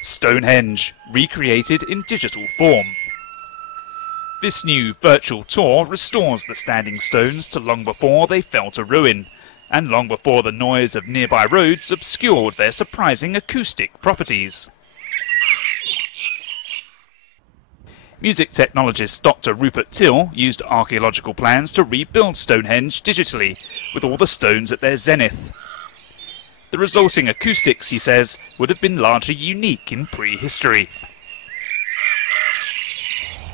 Stonehenge, recreated in digital form. This new virtual tour restores the standing stones to long before they fell to ruin, and long before the noise of nearby roads obscured their surprising acoustic properties. Music technologist Dr. Rupert Till used archaeological plans to rebuild Stonehenge digitally, with all the stones at their zenith. The resulting acoustics, he says, would have been largely unique in prehistory.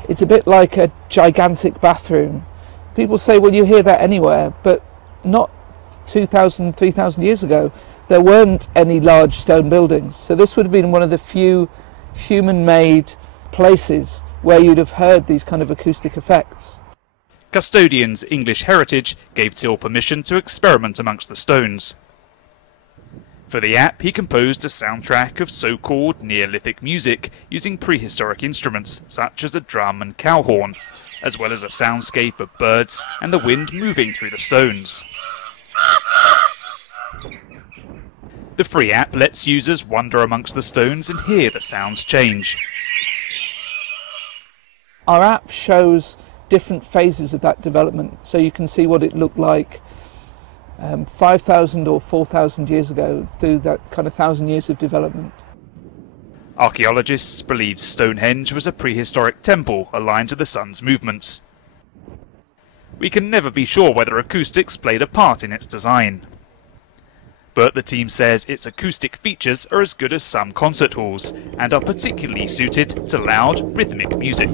It's a bit like a gigantic bathroom. People say, well, you hear that anywhere, but not 2,000, 3,000 years ago. There weren't any large stone buildings. So this would have been one of the few human-made places where you'd have heard these kind of acoustic effects. Custodians English Heritage gave Till permission to experiment amongst the stones. For the app, he composed a soundtrack of so-called Neolithic music using prehistoric instruments such as a drum and cow horn, as well as a soundscape of birds and the wind moving through the stones. The free app lets users wander amongst the stones and hear the sounds change. Our app shows different phases of that development, so you can see what it looked like 5,000 or 4,000 years ago through that kind of 1,000 years of development. Archaeologists believe Stonehenge was a prehistoric temple aligned to the sun's movements. We can never be sure whether acoustics played a part in its design. But the team says its acoustic features are as good as some concert halls and are particularly suited to loud, rhythmic music.